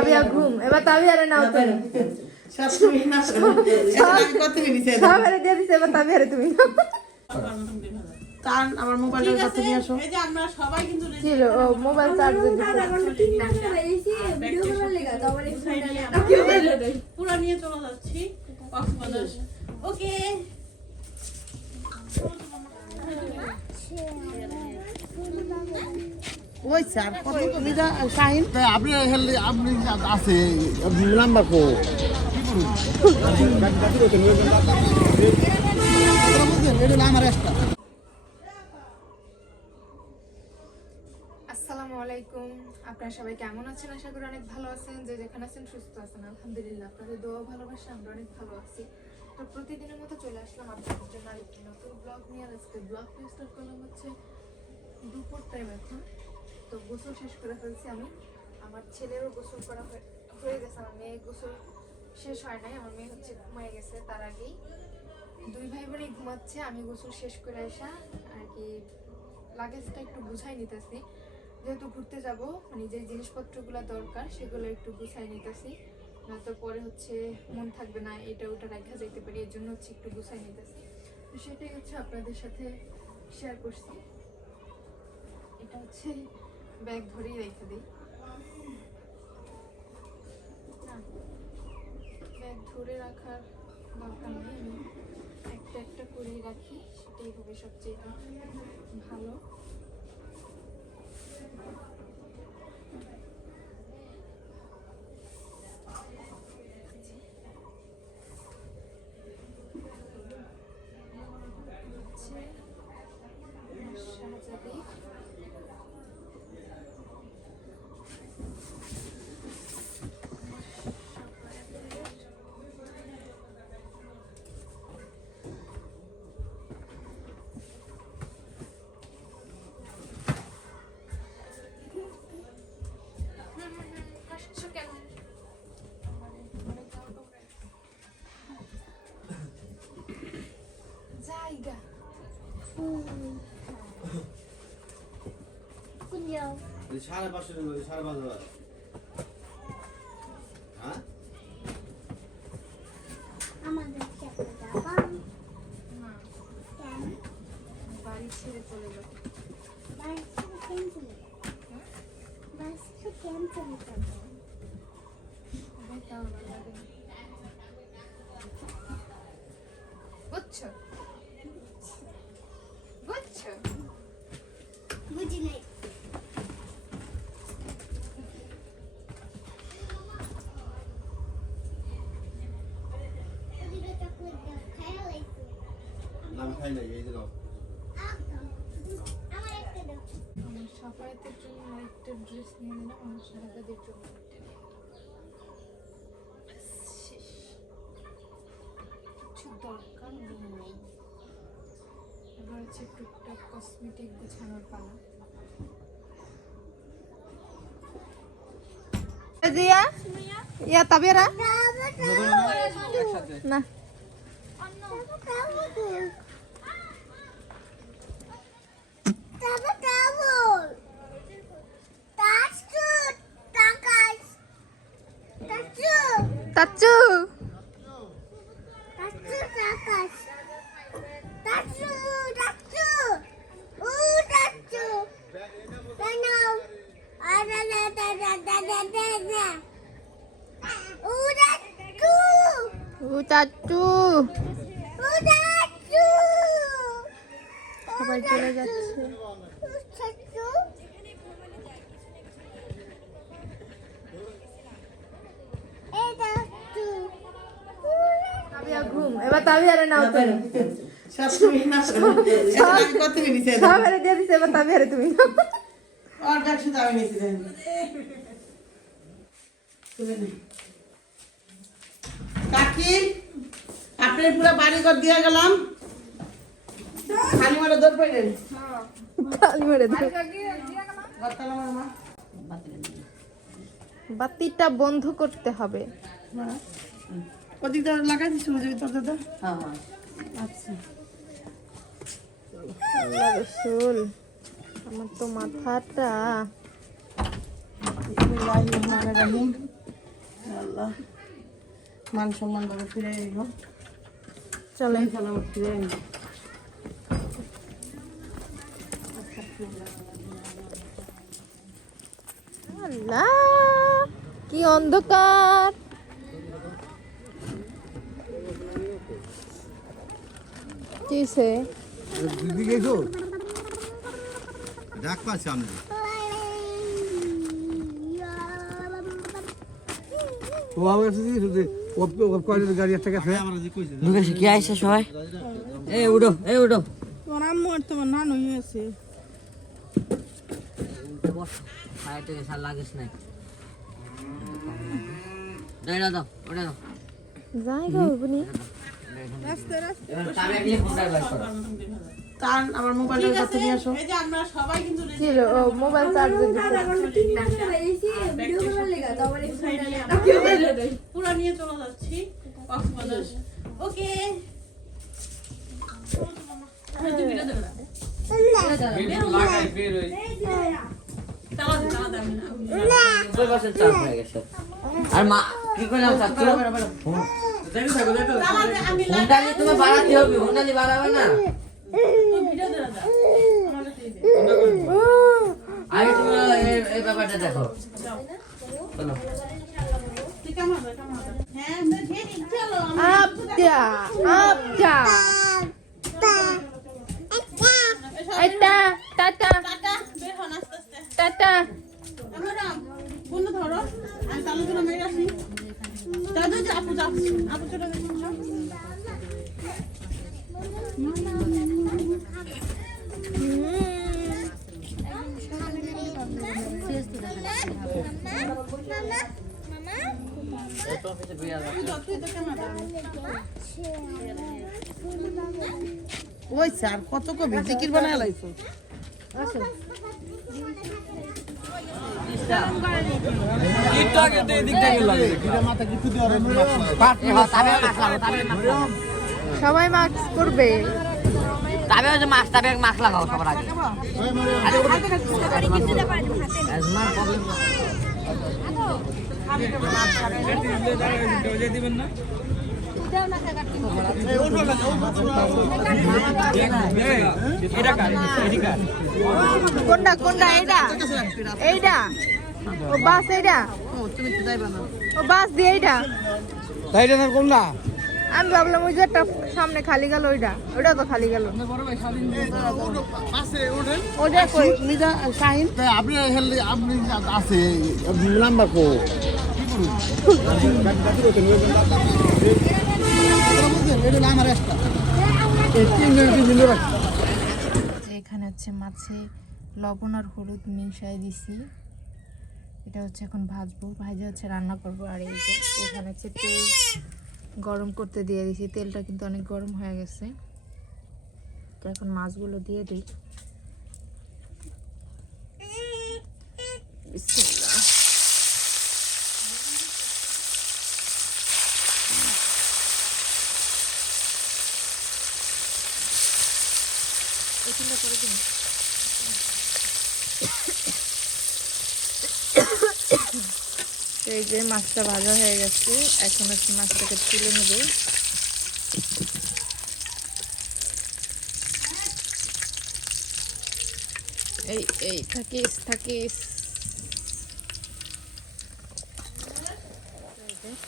তাবিয়া ঘুম। এবার তাবিয়ারে নাও তুমি। সব তুমি না দিয়ে দিছে এবার তাবিয়ারে তুমি নাও। টান আমার মোবাইলের কাছে নিয়ে আসো। এই যে আমরা সবাই কিন্তু ছিল ও মোবাইল চার্জে দিছে পুরো নিয়ে চলে যাচ্ছি। কক্সবাজার ওকে ওই স্যার কত তুমি শাহিন আপনি হেলদি আপনি আছে নাম্বার কো। আসসালামু আলাইকুম। আপনারা সবাই কেমন আছেন? আশা করি অনেক ভালো আছেন। যে যেখানে আছেন সুস্থ আছেন। আলহামদুলিল্লাহ আপনাদের দোয়া ভালোবাসা আমরা অনেক ভালো আছি। তো প্রতিদিনের মতো চলে আসলাম আপনাদের জন্য আরেকটি নতুন ব্লগ নিয়ে। আজকে ব্লগ স্টার্ট করলাম হচ্ছে দুপুর টাইম এখন। তো গোসল শেষ করে ফেলছি আমি। আমার ছেলেরও গোসল করা হয়ে- গেছে, আমার মেয়ে গোসল শেষ হয় নাই, আমার মেয়ে হচ্ছে ঘুমায় গেছে তার আগেই। দুই ভাই বোনই ঘুমাচ্ছে, আমি গোসল শেষ করে আসা আর কি লাগেজটা একটু গুছাই নিতেছি। যেহেতু ঘুরতে যাব মানে যে জিনিসপত্রগুলো দরকার সেগুলো একটু গুছাই নিতেছি। নয়তো পরে হচ্ছে মন থাকবে না, এটা ওটা রাখা যাইতে পারি এর জন্য হচ্ছে একটু গুছাই নিতেছি। তো সেটাই হচ্ছে আপনাদের সাথে শেয়ার করছি। এটা হচ্ছে ব্যাগ ধরেই রেখে দিই। না, ব্যাগ ধরে রাখার দরকার নেই আমি। একটা একটা করেই রাখি, সেটাই হবে সবচেয়ে ভালো। সাড়ে পাঁচশো টাকা সাড়ে পাঁচ হাজার। হ্যাঁ? না। বাড়ি ছেড়ে চলে যাব বেকার ভালো লাগে না। বুঝছ বুঝছ বুঝি নাই আমি খাই নাই এই যে দাও আমার জন্য আরেকটা ড্রেস নিয়ে নিলাম আমার সারাকাদের জন্য একটা নিয়ে নিলাম। ব্যাস, শেষ কিছু দরকার নেই এবার হচ্ছে টুকটাক কসমেটিক গোছানোর পালা ইয়া তাবেরা না। তাচ্চু চাচ্চু সবাই চলে যাচ্ছে। এবার তাবিয়ারে নাও তুমি সব তুমি না আমি কত নিচে সবারে দিয়ে দিছে এবার তাবিয়ারে তুমি নাও। আর ব্যাগ শুধু আমি নিচে দেন কাকি আপনার পুরো বাড়ি ঘর দিয়ে গেলাম। খালি মারে দৌড় পাইলেন মেরে বাতিটা বন্ধ করতে হবে। লাগাই তোর দাদা। আচ্ছা। আল্লাহ রসুল আমার তো মাথাটা। আল্লাহ মান সম্মান ভাবে ফিরে এলো সালামত ফিরে এলো আল্লাহ কি অন্ধকার। কিসে দিদি গেছো? ডাক পাচ্ছি আমি ও আমার করছে, ও- ও গাড়ি একটা গেছে? ঢুকে সবাই? এই উঠো এই উঠো। তোমার আম্মু আর তোমার নানু হয়েছে সার লাগিস নাই। দাও ওটা দাও। জায়গা পুরো নিয়ে চলে যাচ্ছি। ওকে। হয়ে আর মা কি করলাম তুমি বাড়াতে হবে বাড়াবে না। আগে তুমি এই- ব্যাপারটা দেখো? হ্যাঁ, আমরা- আপটা আপটা এটা টাটা টাটা, বের হন আস্তে আস্তে। টাটা ম্যাডাম, বন্ধু ধরো। আমি ধরে মেরে আসি। ওই স্যার কত কবি? জিকির বানায় লাইছো। সবাই মাস্ক করবে তবে যে মাছ তবে মাছ লাগাও সবার আগে কোনটা কোনটা এইটা এইটা ও বাস এইটা ও তুমি তো যাইবা না ও বাস দিয়ে এইটা তাইটা না কোন আমি ভাবলাম ওই যে একটা সামনে খালি গেল ওইটা ওইটা তো খালি গেল। ওটা কই মিজা শাহিন? আপনি হেললে আপনি আছে নাম্বার কো এখানে হচ্ছে মাছে লবণ আর হলুদ মিশাই দিছি। এটা হচ্ছে এখন ভাজবো। ভাজে হচ্ছে রান্না করব আর এই যে এখানে হচ্ছে তেল গরম করতে দিয়ে দিছি তেলটা কিন্তু অনেক গরম হয়ে গেছে। তো এখন মাছগুলো দিয়ে দিই। করে দিন। এই যে মাছটা ভাজা হয়ে গেছে, এখন হচ্ছে মাছটাকে তুলে নেব। এই এই থাকিস থাকিস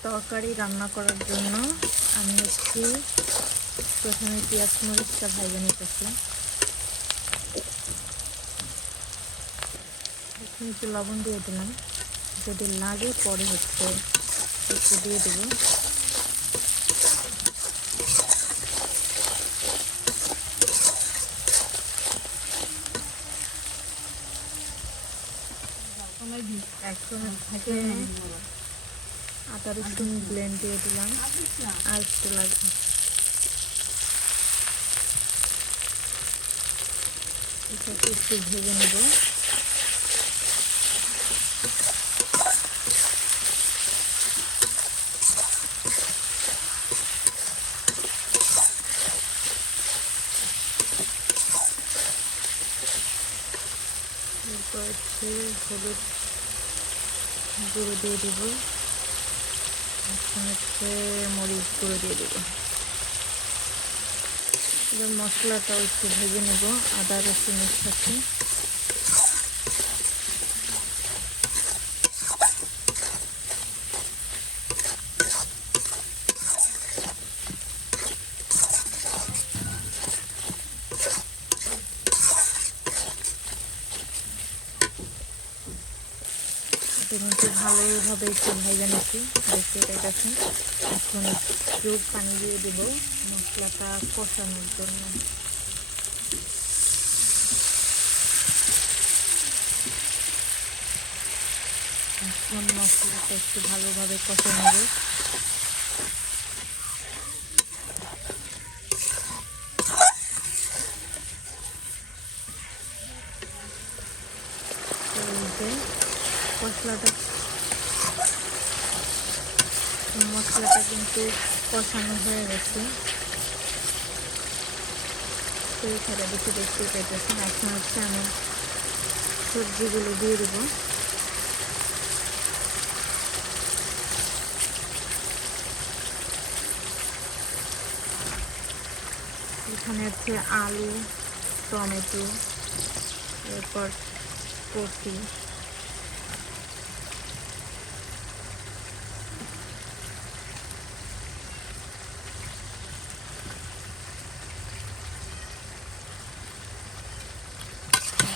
তরকারি রান্না করার জন্য আমি হচ্ছে প্রথমে পেঁয়াজ মরিচটা ভাজে নিতেছি। একটু লবণ দিয়ে দিলাম। যদি লাগে পরে হচ্ছে একটু দিয়ে দেবো। থেকে আদা রসুন ব্লেন্ড দিয়ে দিলাম। আর একটু লাগবে একটু ভেজে নেব এরপর হচ্ছে হলুদ গুঁড়ো দিয়ে দেব। হচ্ছে মরিচ গুঁড়ো দিয়ে দেবো। এবার মশলাটাও একটু ভেজে নেব, আদা রসুনের সাথে। কিন্তু ভালোভাবে একটু ভাইজা নিচ্ছি দেখতে পাইতেছেন এখন একটু পানি দিয়ে দেব, মশলাটা কষানোর জন্য। এখন মশলাটা একটু ভালোভাবে কষে নেব তো এই যে মশলাটা মশলাটা কিন্তু কষানো হয়ে গেছে। তো এখানে দেখে দেখতে পেতেছেন এখন হচ্ছে আমি সবজিগুলো দিয়ে দেবো। এখানে হচ্ছে আলু, টমেটো, এরপর কপি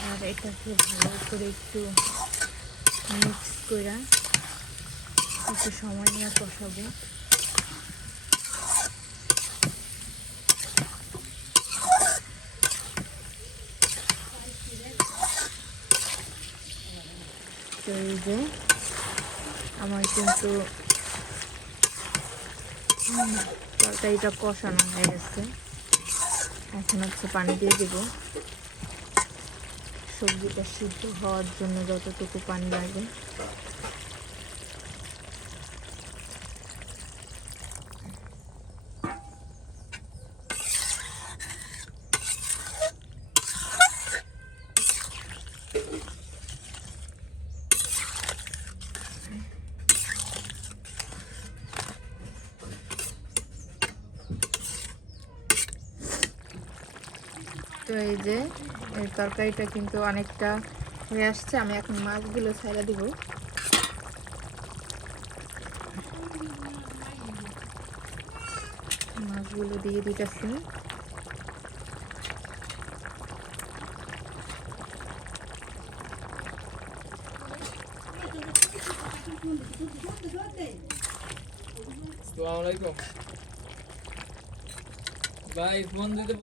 আর এটাকে ভালো করে একটু মিক্স করে একটু সময় নিয়ে কষাবো। এই যে আমার কিন্তু তরকারিটা কষানো হয়ে গেছে। এখন হচ্ছে পানি দিয়ে দেবো। সবজিটা সিদ্ধ হওয়ার জন্য যতটুকু পানি লাগে। তো এই যে এই তরকারিটা কিন্তু অনেকটা হয়ে আসছে, আমি এখন মাছগুলো ছাইড়া দিব। মাছগুলো দিয়ে দিতেছি। ভাই, ফোন দিতে